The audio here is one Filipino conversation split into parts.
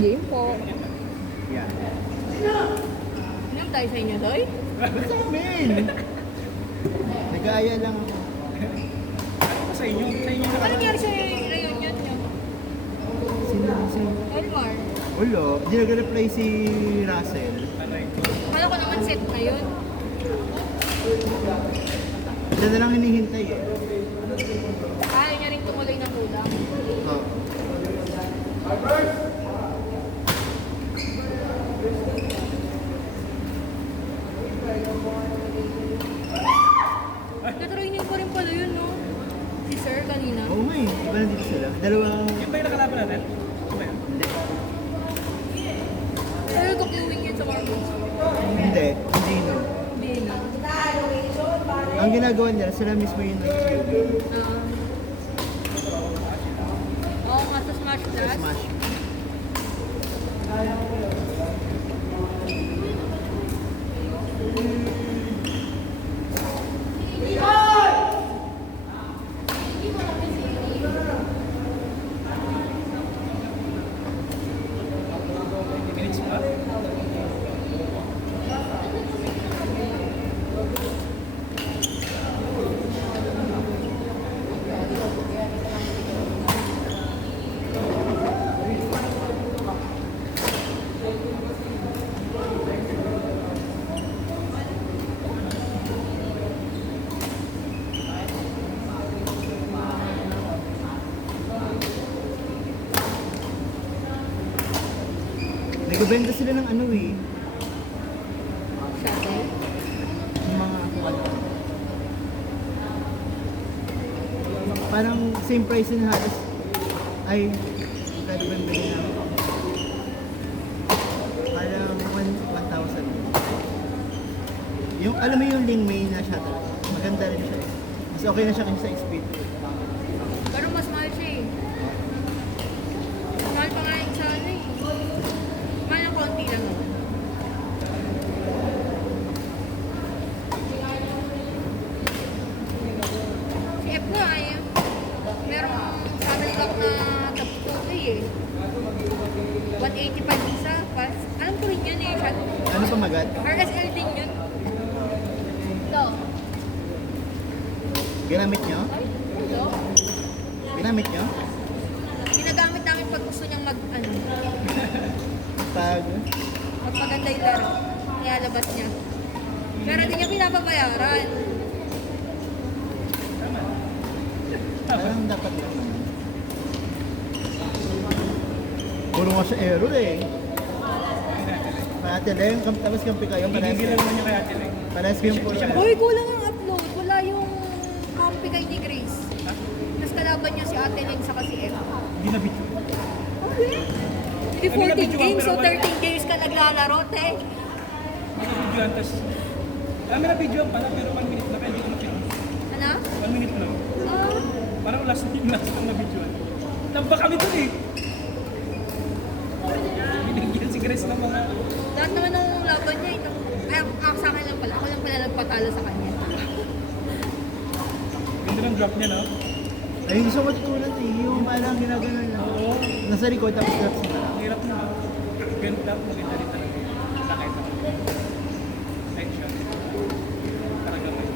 Game po. Yan. Inom tayo sa inyo, Doy? Sa amin! Nag-aaya lang ako. Sa inyo Ano nangyari sa reunion nyo? Sino? Elmar. Ulo, hindi nag-reply si Russell. Kala ko naman set na yun. Siya na lang hinihintay eh. Ayaw niya rin tumuloy ng kulang. Oh. Natraining ko rin pala yun, no? Si Sir kanina. Oo nga eh, iba na dito sila. Dalawang... Yung ba yung nakalaban natin? Ano ba yun? Hindi. Pero kukuwing yun sa marbles. Hindi no. Hindi na. Ang ginagawa nila, sila mismo yung nag-cube. Oo nga, sa Smash Sa Dash. Smash. Minutes pa? Nagbebenta sila ng ano eh. Shuttle. Yung mga kung ano. Parang same price din halos. Ay, magkano ba yung bilhin namin? Parang 1,000. Yung, alam mo yung Ling May na shuttle? Maganda rin siya. Mas okay na siya kaysa sa speed. Pero mas mahal siya eh. Mahal pa nga yung sa ano eh. Mahal ng konti lang naman. Si F nga ay merong saddle lock na top 2K eh. 185 isa. Pas. Alam ko rin yun eh. Ano pa magat? RSL din yun. Ito. Ginamit nyo? Ay, ito. Ginamit nyo? Ginagamit namin pag gusto niyang Pag... magpaganda yung laro. Nilalabas niya. Pero hindi niya pinapabayaran. Parang dapat lang naman. Puro nga siya error eh. Ate Leng, tapos kampi kayo. Gigigilan naman niya kay Ate Leng. Parehas kayong puro error. Uy, kulang ang upload. Wala yung kampi kay ni Grace. Tapos kalaban niya si Ate Leng sa si F. Hindi na video. Hindi 14 games, so 13 games ka naglalaro, te. Hindi na video yan. Tapos, kami na video pala pero 1 minute na kaya hindi ko na-film. Ano? 1 minute lang. Ah, Parang last lang na video. Tamba kami dun eh. Binigyan si Grace ng mga... lahat naman ng laban niya, ito. Ay, sa akin lang pala. Ako lang pala nagpatalo sa kanya. Ganda ng drop niya, no? Ay, gusto ko tutunan eh. Yung parang ginagawa lang. Oo. Nasa record tapos drops na. Ang hirap na. Ganda, maganda rin talaga. Sakit ako. Tension. Parang gawin.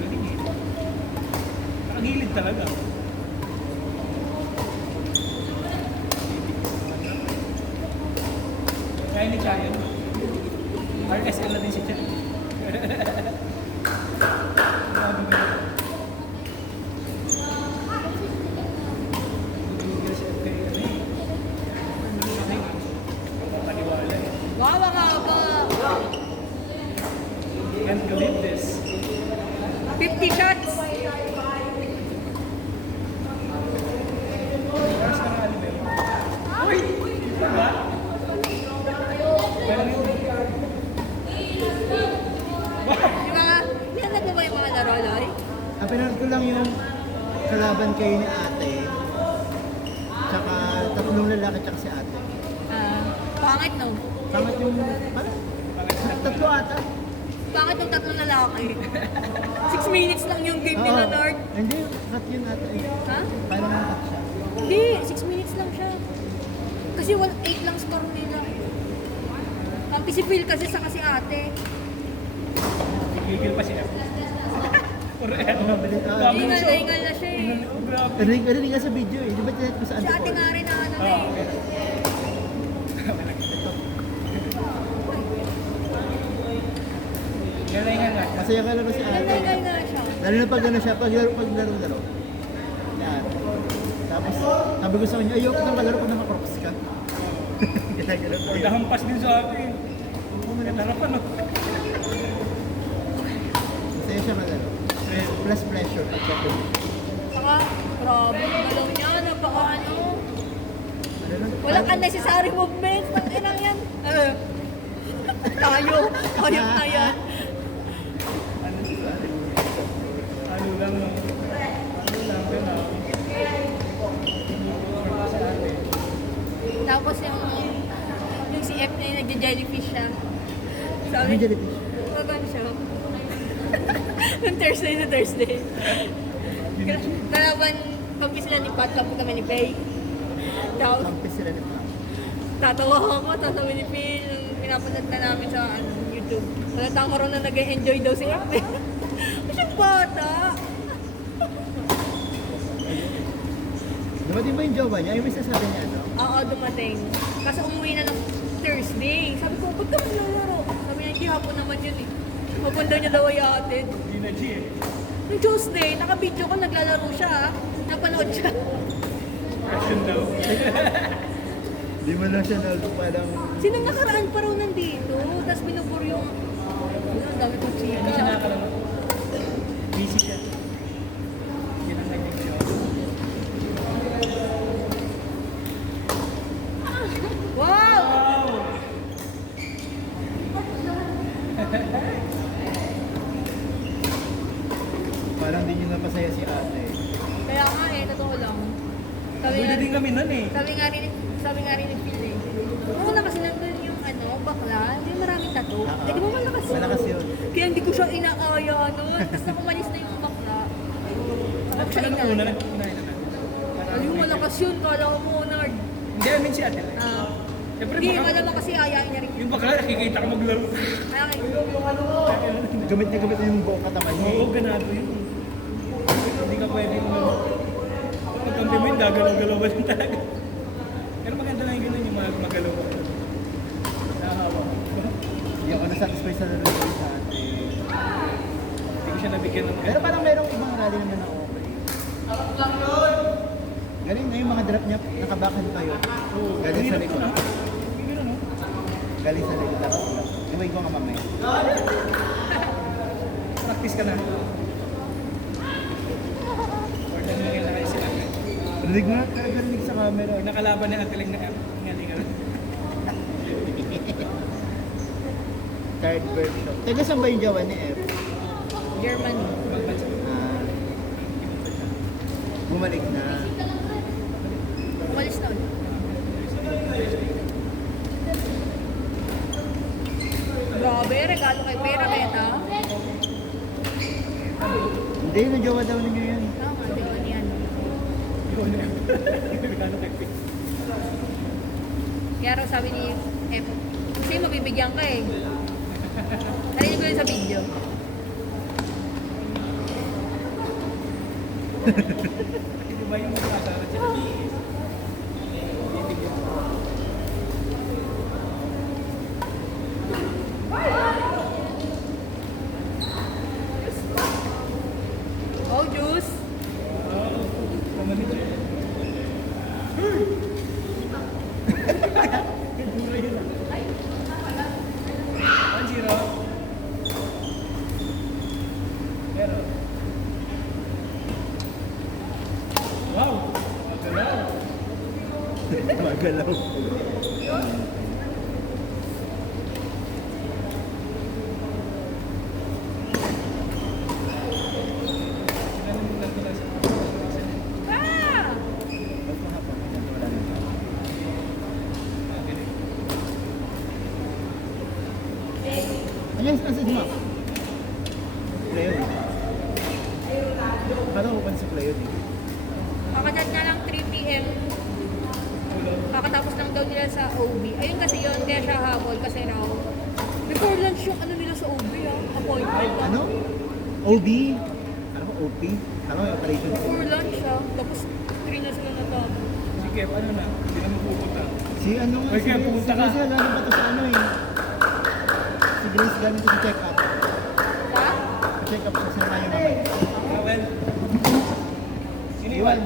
Galing eh. Nakagilid talaga. Kaya ni Chayan. RSL na din si Chayan. Grabe ba yun? Bibigyan si FK ano eh. Malaki nga. Paniwala eh. Wow, ang haba. Can't believe this. 50 shots. Oras na nga alibel. Uy! Diba? Pero yun. Yung mga, pinanood mo ba yung mga laro, Loy? Pinanood ko lang yung kalaban kayo ni ate. Tsaka tatlong lalaki tsaka si ate. Pangit no? Pangat yung... Parang... Tatlo ata. Pangit yung tatlong lalaki. 6 minutes lang yung game nila, Oo. Lord. Hindi, cut yun ata eh. Ha? Parang cut siya. Hindi, 6 minutes lang siya. Kasi 8 lang score nila. Kampi si Phil kasi sa kasi ate. Gigil pa siya. Correct. Hingal na siya eh. Oh, grabe. Rinig nga sa video eh. Di ba tinet ko sa Si ate antipod? nga rin na ano na Ah, eh. okay. Galingan nga. Masaya ka lang si ate. Hingal nga siya. Lalo na pag ano siya, pag laro. Yan. Tapos, sabi ko sa kanya, ayoko nang kalaro kung nakakrops ka. Ginagano ko yun. Pagkahampas din sa akin. Harapan, no? Masaya siya maglaro. Plus pleasure pag kapag. Saka, grabe yung galaw niya. Napaka ano. Ano lang? Walang unnecessary movements. Ang inang yan. Tayo. Hayop na yan. Ano lang, no? Ano lang, pero Tapos yung si F na yung nagja-jellyfish siya. Sabi, Ano jellyfish? magan siya. Nung Thursday na Thursday. Kalaban, kampi sila ni Pat, kampi kami ni Faye. Tapos, Kampis sila ni Pam. tatawa ako, tatawa ni Phil. Nung pinapanood na namin sa YouTube. Walang mo rin na nag-enjoy daw si F. Masyang bata. Dumating ba yung jowa niya? Yung may sasabi niya, ano? Oo, dumating. Kasi umuwi na ng Thursday. Sabi ko, ba't ka maglalaro? Sabi niya, hindi hapon naman yun eh. Mapunta niya daw ay atin. hindi na G eh. Nung Tuesday, naka-video ko, naglalaro siya. Napanood siya. Question daw. Di mo na siya naldo parang... Sinong nakaraan pa raw nandito? Tapos binubur yung... Ang dami kong chika. Hindi siya nakakalala. Busy siya. Yun ang naging show. Wow! Wow! Parang di niyo napasaya si ate. Kaya nga eh, totoo lang. Sabi Pwede nga, din kami nun eh. sabi nga rin ni Phil eh. Una kasi nandun yung ano, bakla, yung maraming tattoo. Ah, ah. Eh, di ba malakas yun? Malakas yun. Kaya hindi ko siya inaaya nun. Tapos nakumalis na yung bakla. Saka ko siya Sila nung una inaaya. unahin na natin. Ay, yung malakas yun, kala ko mo, nerd. Hindi, I mean si ate. Ah, Siyempre, hindi, baka- malamang kasi ayain niya rin yun. Yung bakla, nakikita ka maglaro. Kaya Gamit na yung buong katawan niya. Oo, ganado yun. Hindi ka pwede mo. Pagkampi mo yun, gagalaw-galaw ba yun talaga? Pero maganda lang yung ganun, yung magalaw. Nakahawa. Hindi ako nasatisfy sa laro niya sa ate. Hindi ko siya nabigyan ng Pero parang merong ibang rally naman na okay. Galing na yung mga drop niya, nakabakan pa yun. Galing sa likod. Ganun, no? Galing sa likod. Tapos iwan ko nga mamaya. Practice ka na. Or nangyayari na kayo sila. Rinig nga, karinig sa camera. Pag nakalaban ni Ate Ling na ngalingan. Third version. Taga saan ba yung jawa ni F? Germany. Ah, bumalik na. Umalis na ulit. Grabe, regalo kay Pera Beta. Hindi, na-jawa daw ninyo yun. Tama, di ba niyan? Yun na. Regalo kay Pete. Kaya raw sabi ni F, kasi mabibigyan ka eh. Narinig ko yun sa video. Di ba yung mga kasara siya? Oh, juice. Pamalit siya. Dura yun ah. 1-0. Pero. Wow! Magalaw. Magalaw. Ganun yung nagtula sa Ah! Ba't mahapon? Wala na. Ano yung message mo? Playo eh. Parang open sa playo eh. Kakachat na lang 3 p.m. Kakachat kakatapos lang daw nila sa OB. Ayun kasi yun, kaya siya habol kasi raw. Before lunch yung ano nila sa OB appointment. Ano? OB? Ano mo, OP? Ano yung operation? Before lunch tapos 3 na sila natapos. Si Kev, ano na? Hindi na mapupunta. Si ano nga, Ay, kaya pumunta ka. Si Grace, lalo ba to sa ano eh? Si Grace galing to sa check-up. Ha? Check-up sa mga yung mamay. Well, sino yun?